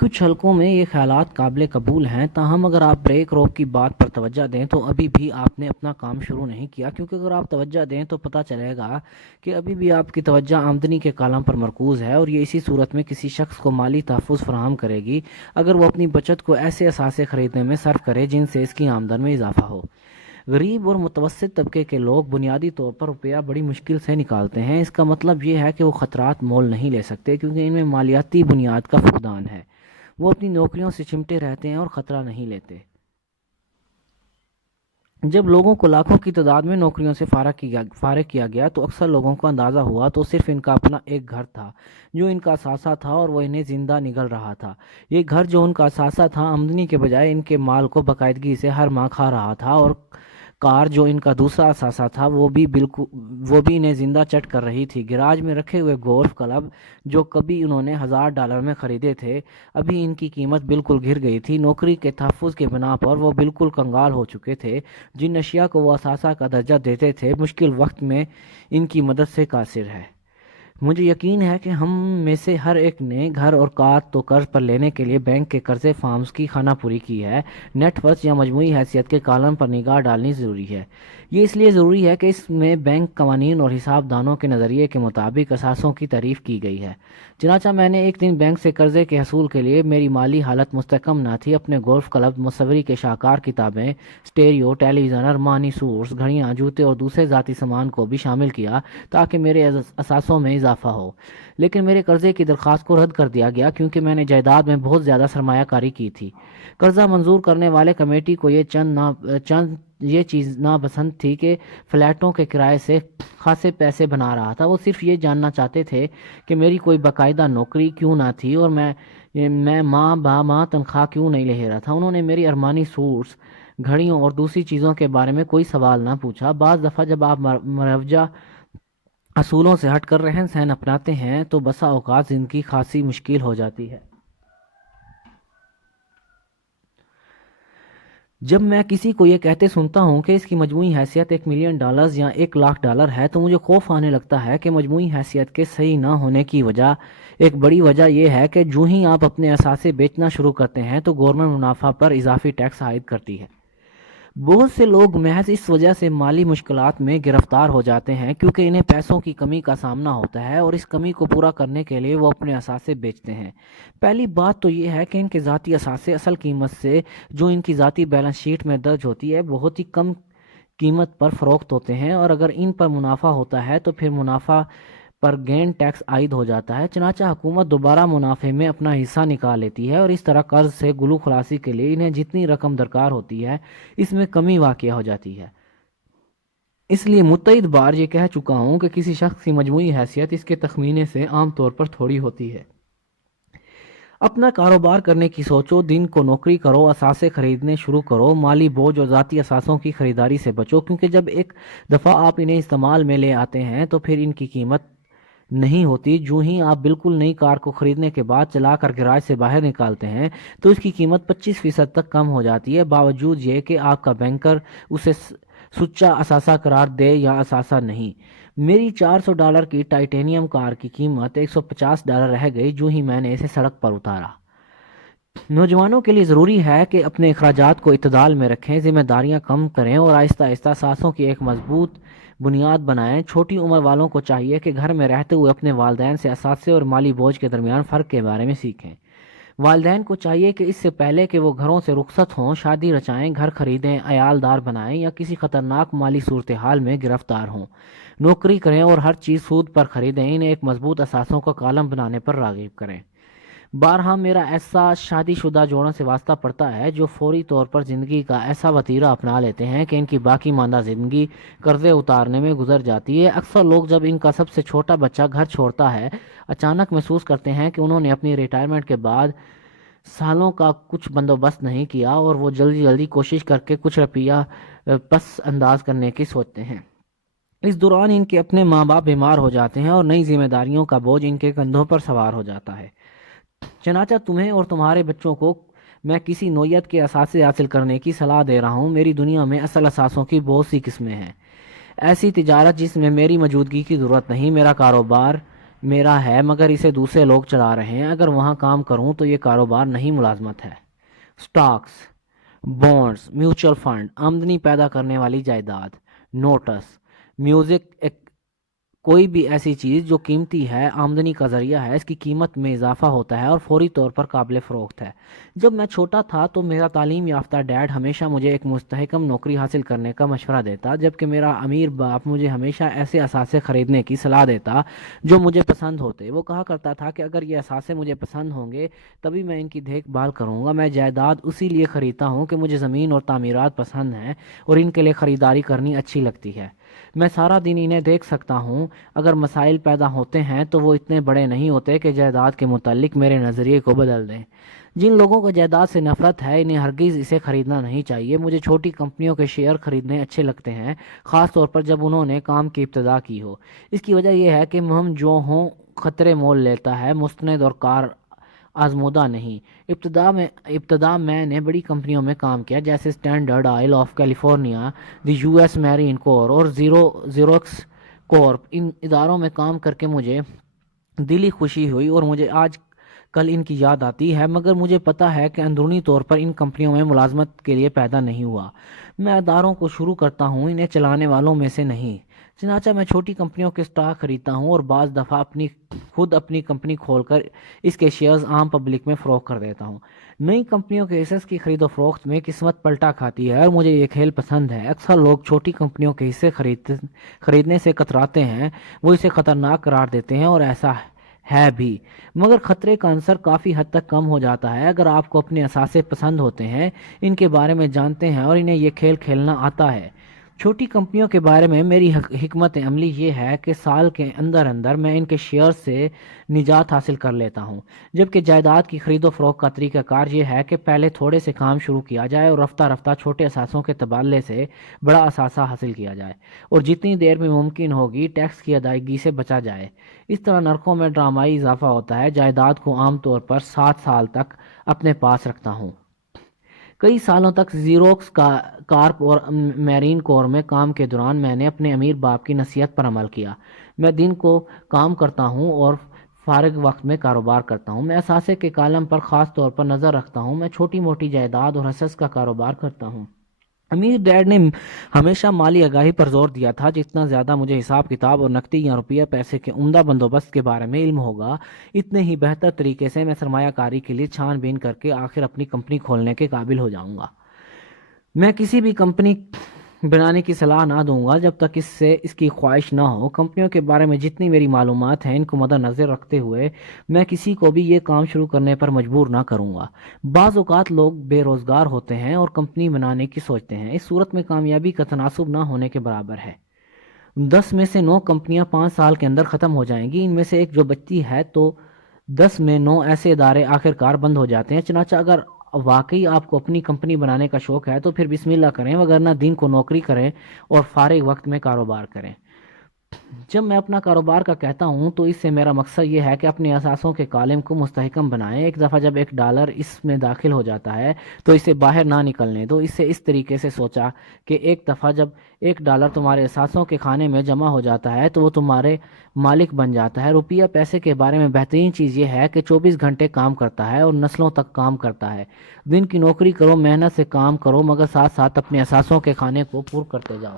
کچھ حلقوں میں یہ خیالات قابل قبول ہیں، تاہم اگر آپ بریک روک کی بات پر توجہ دیں تو ابھی بھی آپ نے اپنا کام شروع نہیں کیا، کیونکہ اگر آپ توجہ دیں تو پتہ چلے گا کہ ابھی بھی آپ کی توجہ آمدنی کے کالم پر مرکوز ہے، اور یہ اسی صورت میں کسی شخص کو مالی تحفظ فراہم کرے گی اگر وہ اپنی بچت کو ایسے اثاثے خریدنے میں صرف کرے جن سے اس کی آمدن میں اضافہ ہو۔ غریب اور متوسط طبقے کے لوگ بنیادی طور پر روپیہ بڑی مشکل سے نکالتے ہیں۔ اس کا مطلب یہ ہے کہ وہ خطرات مول نہیں لے سکتے، کیونکہ ان میں مالیاتی بنیاد کا فقدان ہے۔ وہ اپنی نوکریوں سے چمٹے رہتے ہیں اور خطرہ نہیں لیتے۔ جب لوگوں کو لاکھوں کی تعداد میں نوکریوں سے فارغ کیا گیا تو اکثر لوگوں کو اندازہ ہوا تو صرف ان کا اپنا ایک گھر تھا جو ان کا اثاثہ تھا، اور وہ انہیں زندہ نگل رہا تھا۔ یہ گھر جو ان کا اثاثہ تھا آمدنی کے بجائے ان کے مال کو باقاعدگی سے ہر ماہ کھا رہا تھا، اور کار جو ان کا دوسرا اثاثہ تھا وہ بھی انہیں زندہ چٹ کر رہی تھی۔ گراج میں رکھے ہوئے گولف کلب جو کبھی انہوں نے $1000 میں خریدے تھے، ابھی ان کی قیمت بالکل گر گئی تھی۔ نوکری کے تحفظ کے بنا پر وہ بالکل کنگال ہو چکے تھے۔ جن اشیاء کو وہ اثاثہ کا درجہ دیتے تھے مشکل وقت میں ان کی مدد سے قاصر ہے۔ مجھے یقین ہے کہ ہم میں سے ہر ایک نے گھر اور کار تو قرض پر لینے کے لیے بینک کے قرضے فارمز کی خانہ پوری کی ہے۔ نیٹ ورتھ یا مجموعی حیثیت کے کالم پر نگاہ ڈالنی ضروری ہے۔ یہ اس لیے ضروری ہے کہ اس میں بینک قوانین اور حساب دانوں کے نظریے کے مطابق اثاثوں کی تعریف کی گئی ہے۔ چنانچہ میں نے ایک دن بینک سے قرضے کے حصول کے لیے، میری مالی حالت مستحکم نہ تھی، اپنے گولف کلب، مصوری کے شاہکار کتابیں، اسٹیریو، ٹیلی ویژن، ارمانی سوٹس، گھڑیاں، جوتے اور دوسرے ذاتی سامان کو بھی شامل کیا تاکہ میرے اثاثوں میں اضافہ ہو۔ لیکن میرے قرضے کی درخواست کو رد کر دیا گیا کیونکہ میں نے جائیداد میں بہت زیادہ سرمایہ کاری کی تھی۔ قرضہ منظور کرنے والے کمیٹی کو یہ چیز ناپسند تھی کہ فلیٹوں کے کرائے سے خاصے پیسے بنا رہا تھا۔ وہ صرف یہ جاننا چاہتے تھے کہ میری کوئی باقاعدہ نوکری کیوں نہ تھی اور میں ماہ تنخواہ کیوں نہیں لے رہا تھا۔ انہوں نے میری ارمانی سوٹس، گھڑیوں اور دوسری چیزوں کے بارے میں کوئی سوال نہ پوچھا۔ بعض دفعہ جب آپ مروجہ اصولوں سے ہٹ کر رہن سہن اپناتے ہیں تو بسا اوقات زندگی خاصی مشکل ہو جاتی ہے۔ جب میں کسی کو یہ کہتے سنتا ہوں کہ اس کی مجموعی حیثیت $1,000,000 یا $1,00,000 ہے تو مجھے خوف آنے لگتا ہے کہ مجموعی حیثیت کے صحیح نہ ہونے کی ایک بڑی وجہ یہ ہے کہ جو ہی آپ اپنے اثاثے بیچنا شروع کرتے ہیں تو گورنمنٹ منافع پر اضافی ٹیکس عائد کرتی ہے۔ بہت سے لوگ محض اس وجہ سے مالی مشکلات میں گرفتار ہو جاتے ہیں کیونکہ انہیں پیسوں کی کمی کا سامنا ہوتا ہے، اور اس کمی کو پورا کرنے کے لیے وہ اپنے اثاثے بیچتے ہیں۔ پہلی بات تو یہ ہے کہ ان کے ذاتی اثاثے اصل قیمت سے جو ان کی ذاتی بیلنس شیٹ میں درج ہوتی ہے بہت ہی کم قیمت پر فروخت ہوتے ہیں، اور اگر ان پر منافع ہوتا ہے تو پھر منافع پر گین ٹیکس عائد ہو جاتا ہے۔ چنانچہ حکومت دوبارہ منافع میں اپنا حصہ نکال لیتی ہے، اور اس طرح قرض سے گلو خلاصی کے لیے انہیں جتنی رقم درکار ہوتی ہے اس میں کمی واقع ہو جاتی ہے۔ اس لیے متعدد بار یہ کہہ چکا ہوں کہ کسی شخص کی مجموعی حیثیت اس کے تخمینے سے عام طور پر تھوڑی ہوتی ہے۔ اپنا کاروبار کرنے کی سوچو، دن کو نوکری کرو، اثاثے خریدنے شروع کرو، مالی بوجھ اور ذاتی اثاثوں کی خریداری سے بچو، کیونکہ جب ایک دفعہ آپ انہیں استعمال میں لے آتے ہیں تو پھر ان کی قیمت نہیں ہوتی۔ جو ہی آپ بالکل نئی کار کو خریدنے کے بعد چلا کر گراج سے باہر نکالتے ہیں تو اس کی قیمت 25% تک کم ہو جاتی ہے، باوجود یہ کہ آپ کا بینکر اسے سچا اثاثہ قرار دے یا اثاثہ نہیں۔ میری $400 کی ٹائٹینیم کار کی قیمت $150 رہ گئی جو ہی میں نے اسے سڑک پر اتارا۔ نوجوانوں کے لیے ضروری ہے کہ اپنے اخراجات کو اعتدال میں رکھیں، ذمہ داریاں کم کریں اور آہستہ آہستہ اثاثوں کی ایک مضبوط بنیاد بنائیں۔ چھوٹی عمر والوں کو چاہیے کہ گھر میں رہتے ہوئے اپنے والدین سے اثاثے اور مالی بوجھ کے درمیان فرق کے بارے میں سیکھیں۔ والدین کو چاہیے کہ اس سے پہلے کہ وہ گھروں سے رخصت ہوں، شادی رچائیں، گھر خریدیں، عیالدار بنائیں یا کسی خطرناک مالی صورتحال میں گرفتار ہوں، نوکری کریں اور ہر چیز سود پر خریدیں، انہیں ایک مضبوط اثاثوں کا کالم بنانے پر راغب کریں۔ بارہا میرا ایسا شادی شدہ جوڑوں سے واسطہ پڑتا ہے جو فوری طور پر زندگی کا ایسا وتیرہ اپنا لیتے ہیں کہ ان کی باقی ماندہ زندگی قرضے اتارنے میں گزر جاتی ہے۔ اکثر لوگ جب ان کا سب سے چھوٹا بچہ گھر چھوڑتا ہے اچانک محسوس کرتے ہیں کہ انہوں نے اپنی ریٹائرمنٹ کے بعد سالوں کا کچھ بندوبست نہیں کیا، اور وہ جلدی کوشش کر کے کچھ روپیہ پس انداز کرنے کی سوچتے ہیں۔ اس دوران ان کے اپنے ماں باپ بیمار ہو جاتے ہیں اور نئی ذمہ داریوں کا بوجھ ان کے کندھوں پر سوار ہو جاتا ہے۔ چنانچہ تمہیں اور تمہارے بچوں کو میں کسی نوعیت کے اثاثے حاصل کرنے کی صلاح دے رہا ہوں۔ میری دنیا میں اصل اثاثوں کی بہت سی قسمیں ہیں۔ ایسی تجارت جس میں میری موجودگی کی ضرورت نہیں، میرا کاروبار میرا ہے مگر اسے دوسرے لوگ چلا رہے ہیں. اگر وہاں کام کروں تو یہ کاروبار نہیں ملازمت ہے. سٹاکس، بونڈز، میوچل فنڈ، آمدنی پیدا کرنے والی جائیداد. نوٹس، میوزک، کوئی بھی ایسی چیز جو قیمتی ہے، آمدنی کا ذریعہ ہے، اس کی قیمت میں اضافہ ہوتا ہے اور فوری طور پر قابل فروخت ہے. جب میں چھوٹا تھا تو میرا تعلیم یافتہ ڈیڈ ہمیشہ مجھے ایک مستحکم نوکری حاصل کرنے کا مشورہ دیتا، جبکہ میرا امیر باپ مجھے ہمیشہ ایسے اثاثے خریدنے کی صلاح دیتا جو مجھے پسند ہوتے. وہ کہا کرتا تھا کہ اگر یہ اثاثے مجھے پسند ہوں گے تبھی میں ان کی دیکھ بھال کروں گا. میں جائیداد اسی لیے خریدتا ہوں کہ مجھے زمین اور تعمیرات پسند ہیں اور ان کے لیے خریداری کرنی اچھی لگتی ہے. میں سارا دن انہیں دیکھ سکتا ہوں. اگر مسائل پیدا ہوتے ہیں تو وہ اتنے بڑے نہیں ہوتے کہ جائیداد کے متعلق میرے نظریے کو بدل دیں. جن لوگوں کو جائیداد سے نفرت ہے انہیں ہرگز اسے خریدنا نہیں چاہیے. مجھے چھوٹی کمپنیوں کے شیئر خریدنے اچھے لگتے ہیں، خاص طور پر جب انہوں نے کام کی ابتدا کی ہو. اس کی وجہ یہ ہے کہ ہم جو ہوں خطرے مول لیتا ہے، مستند اور کار آزمودہ نہیں. ابتدا میں نے بڑی کمپنیوں میں کام کیا جیسے Standard Oil of California, the U S Marine Corps اور زیروکس کورپ. ان اداروں میں کام کر کے مجھے دلی خوشی ہوئی اور مجھے آج کل ان کی یاد آتی ہے، مگر مجھے پتا ہے کہ اندرونی طور پر ان کمپنیوں میں ملازمت کے لیے پیدا نہیں ہوا. میں اداروں کو شروع کرتا ہوں، انہیں چلانے والوں میں سے نہیں. چنانچہ میں چھوٹی کمپنیوں کے سٹاک خریدتا ہوں اور بعض دفعہ خود اپنی کمپنی کھول کر اس کے شیئرز عام پبلک میں فروخت کر دیتا ہوں. نئی کمپنیوں کے حصص کی خرید و فروخت میں قسمت پلٹا کھاتی ہے اور مجھے یہ کھیل پسند ہے. اکثر لوگ چھوٹی کمپنیوں کے حصے خریدنے سے کتراتے ہیں، وہ اسے خطرناک قرار دیتے ہیں اور ایسا ہے بھی، مگر خطرے کا عنصر کافی حد تک کم ہو جاتا ہے اگر آپ کو اپنے اثاثے پسند ہوتے ہیں، ان کے بارے میں جانتے ہیں اور انہیں یہ کھیل کھیلنا آتا ہے. چھوٹی کمپنیوں کے بارے میں میری حکمت عملی یہ ہے کہ سال کے اندر میں ان کے شیئر سے نجات حاصل کر لیتا ہوں، جبکہ جائیداد کی خرید و فروخت کا طریقہ کار یہ ہے کہ پہلے تھوڑے سے کام شروع کیا جائے اور رفتہ رفتہ چھوٹے اثاثوں کے تبادلے سے بڑا اثاثہ حاصل کیا جائے اور جتنی دیر میں ممکن ہوگی ٹیکس کی ادائیگی سے بچا جائے. اس طرح نرخوں میں ڈرامائی اضافہ ہوتا ہے. جائیداد کو عام طور پر 7 سال تک اپنے پاس رکھتا ہوں. کئی سالوں تک زیروکس کارپ اور میرین کور میں کام کے دوران میں نے اپنے امیر باپ کی نصیحت پر عمل کیا. میں دن کو کام کرتا ہوں اور فارغ وقت میں کاروبار کرتا ہوں. میں اثاثے کے کالم پر خاص طور پر نظر رکھتا ہوں. میں چھوٹی موٹی جائیداد اور حصص کا کاروبار کرتا ہوں. امیر ڈیڈ نے ہمیشہ مالی آگاہی پر زور دیا تھا. جتنا زیادہ مجھے حساب کتاب اور نقدی یا روپیہ پیسے کے عمدہ بندوبست کے بارے میں علم ہوگا، اتنے ہی بہتر طریقے سے میں سرمایہ کاری کے لیے چھان بین کر کے آخر اپنی کمپنی کھولنے کے قابل ہو جاؤں گا. میں کسی بھی کمپنی بنانے کی صلاح نہ دوں گا جب تک اس کی خواہش نہ ہو. کمپنیوں کے بارے میں جتنی میری معلومات ہیں ان کو مد نظر رکھتے ہوئے میں کسی کو بھی یہ کام شروع کرنے پر مجبور نہ کروں گا. بعض اوقات لوگ بے روزگار ہوتے ہیں اور کمپنی بنانے کی سوچتے ہیں. اس صورت میں کامیابی کا تناسب نہ ہونے کے برابر ہے. 10 میں سے 9 کمپنیاں 5 سال کے اندر ختم ہو جائیں گی. ان میں سے ایک جو بچتی ہے تو 10 میں 9 ایسے ادارے آخرکار بند ہو جاتے ہیں. چنانچہ اگر واقعی آپ کو اپنی کمپنی بنانے کا شوق ہے تو پھر بسم اللہ کریں، وگرنہ دن کو نوکری کریں اور فارغ وقت میں کاروبار کریں. جب میں اپنا کاروبار کا کہتا ہوں تو اس سے میرا مقصد یہ ہے کہ اپنے اثاثوں کے کالم کو مستحکم بنائیں. ایک دفعہ جب $1 اس میں داخل ہو جاتا ہے تو اسے باہر نہ نکلنے دو. اس سے اس طریقے سے سوچا کہ ایک دفعہ جب $1 تمہارے اثاثوں کے کھانے میں جمع ہو جاتا ہے تو وہ تمہارے مالک بن جاتا ہے. روپیہ پیسے کے بارے میں بہترین چیز یہ ہے کہ 24 گھنٹے کام کرتا ہے اور نسلوں تک کام کرتا ہے. دن کی نوکری کرو، محنت سے کام کرو، مگر ساتھ ساتھ اپنے اثاثوں کے کھانے کو پور کرتے جاؤ.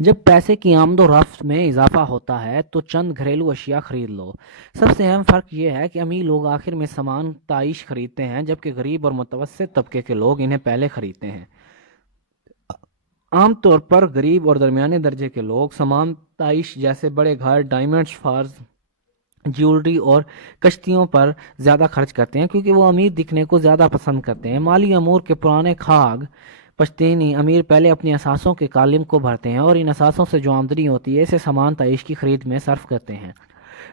جب پیسے کی آمد و رفت میں اضافہ ہوتا ہے تو چند گھریلو اشیاء خرید لو. سب سے اہم فرق یہ ہے کہ امیر لوگ آخر میں سامان تعیش خریدتے ہیں جبکہ غریب اور متوسط طبقے کے لوگ انہیں پہلے خریدتے ہیں. عام طور پر غریب اور درمیانے درجے کے لوگ سامان تعیش جیسے بڑے گھر، ڈائمنڈز، فارز، جیولری اور کشتیوں پر زیادہ خرچ کرتے ہیں کیونکہ وہ امیر دکھنے کو زیادہ پسند کرتے ہیں. مالی امور کے پرانے خاگ پشتینی امیر پہلے اپنی اثاثوں کے کالم کو بھرتے ہیں اور ان اثاثوں سے جو آمدنی ہوتی ہے اسے سامان تعیش کی خرید میں صرف کرتے ہیں.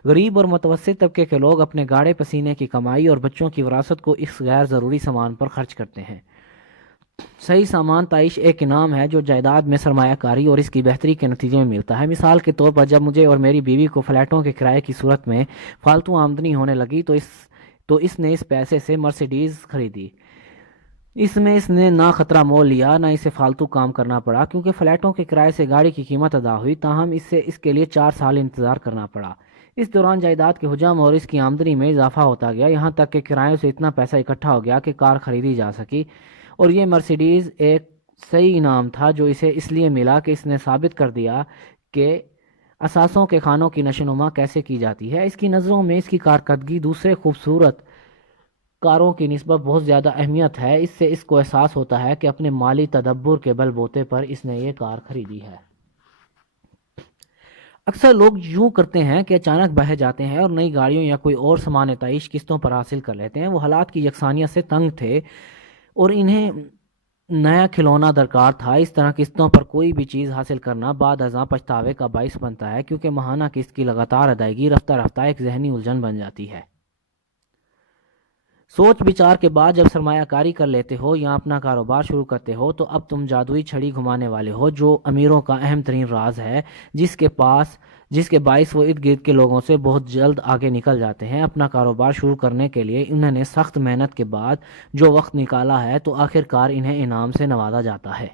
غریب اور متوسط طبقے کے لوگ اپنے گاڑے پسینے کی کمائی اور بچوں کی وراثت کو اس غیر ضروری سامان پر خرچ کرتے ہیں. صحیح سامان تعیش ایک انعام ہے جو جائیداد میں سرمایہ کاری اور اس کی بہتری کے نتیجے میں ملتا ہے. مثال کے طور پر جب مجھے اور میری بیوی کو فلیٹوں کے کرائے کی صورت میں فالتو آمدنی ہونے لگی تو اس نے اس پیسے سے مرسیڈیز خریدی. اس میں اس نے نہ خطرہ مول لیا نہ اسے فالتو کام کرنا پڑا، کیونکہ فلیٹوں کے کرائے سے گاڑی کی قیمت ادا ہوئی، تاہم اس کے لیے 4 سال انتظار کرنا پڑا۔ اس دوران جائیداد کے حجم اور اس کی آمدنی میں اضافہ ہوتا گیا، یہاں تک کہ کرایوں سے اتنا پیسہ اکٹھا ہو گیا کہ کار خریدی جا سکی، اور یہ مرسیڈیز ایک صحیح انعام تھا جو اسے اس لیے ملا کہ اس نے ثابت کر دیا کہ اثاثوں کے خانوں کی نشوونما کیسے کی جاتی ہے۔ اس کی نظروں میں اس کی کارکردگی دوسرے خوبصورت کاروں کی نسبت بہت زیادہ اہمیت ہے، اس سے اس کو احساس ہوتا ہے کہ اپنے مالی تدبر کے بل بوتے پر اس نے یہ کار خریدی ہے۔ اکثر لوگ یوں کرتے ہیں کہ اچانک بہہ جاتے ہیں اور نئی گاڑیوں یا کوئی اور سامان تعیش قسطوں پر حاصل کر لیتے ہیں۔ وہ حالات کی یکسانیت سے تنگ تھے اور انہیں نیا کھلونا درکار تھا۔ اس طرح قسطوں پر کوئی بھی چیز حاصل کرنا بعد ازاں پچھتاوے کا باعث بنتا ہے، کیونکہ ماہانہ قسط کی لگاتار ادائیگی رفتہ رفتہ ایک ذہنی الجھن بن جاتی ہے۔ سوچ بچار کے بعد جب سرمایہ کاری کر لیتے ہو یا اپنا کاروبار شروع کرتے ہو تو اب تم جادوئی چھڑی گھمانے والے ہو، جو امیروں کا اہم ترین راز ہے، جس کے باعث وہ ارد گرد کے لوگوں سے بہت جلد آگے نکل جاتے ہیں۔ اپنا کاروبار شروع کرنے کے لیے انہوں نے سخت محنت کے بعد جو وقت نکالا ہے تو آخر کار انہیں انعام سے نوازا جاتا ہے۔